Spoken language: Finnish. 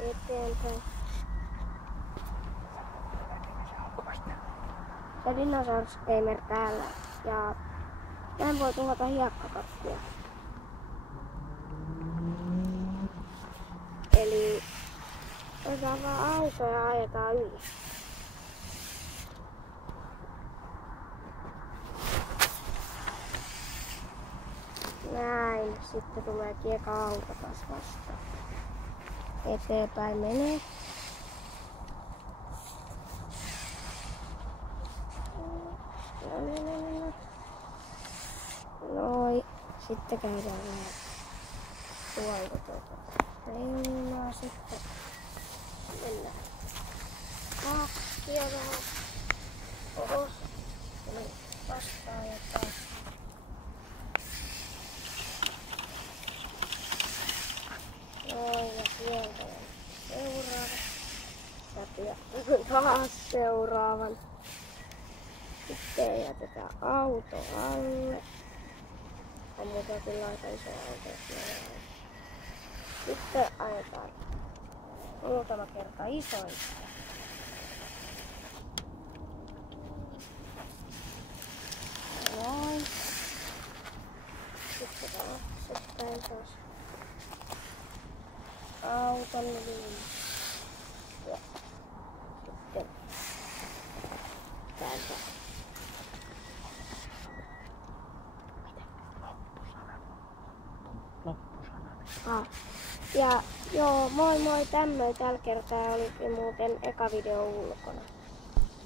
eteenpäin. Se Dinosaurus Gamer täällä ja näin voi tuhota hiekkakattia. Eli otetaan vaan auto ja ajetaan yli. Näin, sitten tulee kieka auto taas vastaan. Eteenpäin menee. Noin, sitten käydään vähän tuolta reunaa sitten. Mennään kahtia vähän. Oho, tuli vastaan ja taas. Noin ja sieltä seuraava. Ja taas seuraavan. Sitten jätetään auto alle. On muuten kyllä aika iso auto. Sitten ajetaan muutama kerta isoista. Noin. Sitten taaksepäin taas auton yli. Ja sitten täältä. Ja joo, moi moi, tämmöi tällä kertaa oli muuten eka video ulkona.